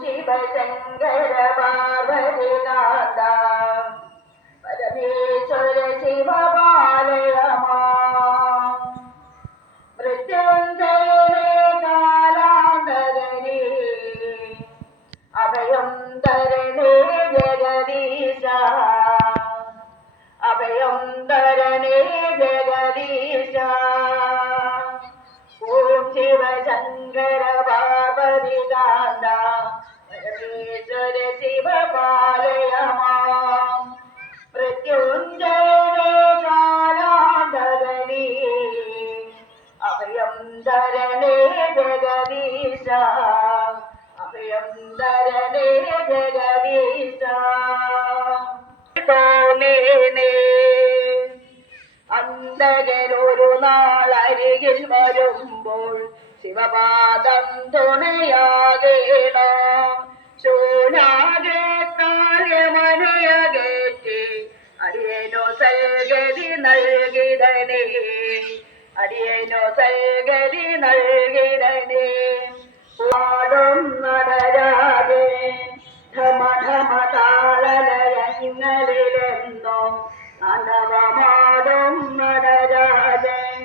ശിവശങ്കര പാർവതിനാഥ പരമേശ്വര ശിവപാലയമാ മൃത്യുഞ്ജയനേ കാലാന്തരനേ അഭയം തരണേ ജഗദീശ അഭയം തരണേ ജഗദീശ ഓം ശിവശങ്കര പാർവതിനാഥ പരമേശ്വര ശിവപാലയമാം മൃത്യുഞ്ജയനേ കാലാന്തരനേ അഭയം തരണേ ജഗദീശ അഭയം തരണേ ജഗദീശ അന്തകരൊരു നാളരികിൽ വരുമ്പോൾ ശിവപാദം തുണയാകേണം ശൂനാകേത്തായമനയകേറ്റി അടിയനോ സൽഗതി നൽകിടനേ അടിയനോ സൽഗതി നൽകിടനേ പാടും നടരാജേ ധമ ധമ താളലയങ്ങളിലെന്നോ നവമാടും നടരാജൻ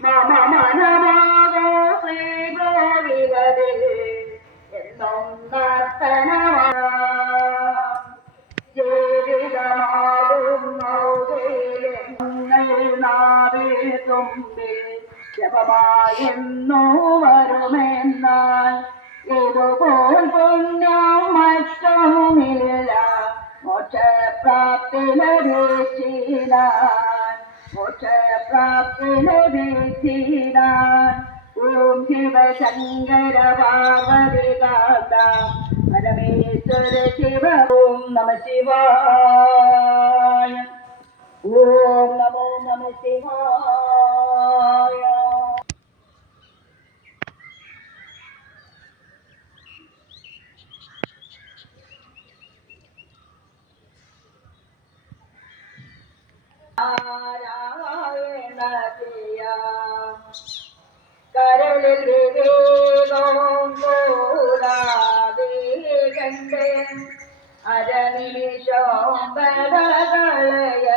മമ മനമാകോ ശ്രീകോവിലതിൽ എന്നും നർത്തനമാ ജീവിതമാകും നാവിൽ തുമ്പിൽ ജപമായെന്നോ വരുമെന്നാൽ ഇതുപോൽ പുണ്യം മറ്റുമില്ല മോക്ഷപ്രാപ്തി ലഭിച്ചിടാൻ മോക്ഷപ്രാപ്തി ലഭിച്ചിടാൻ ഓം ശിവശങ്കര പാർവതിനാഥ പരമേശ്വര ശിവ ഓം നമ ശിവായ ഓം നമോ നമ ശിവായ കരളിൽ വിവേകവും കൂടാതെ കണ്ട് അരനിമിഷം കളയരുതാ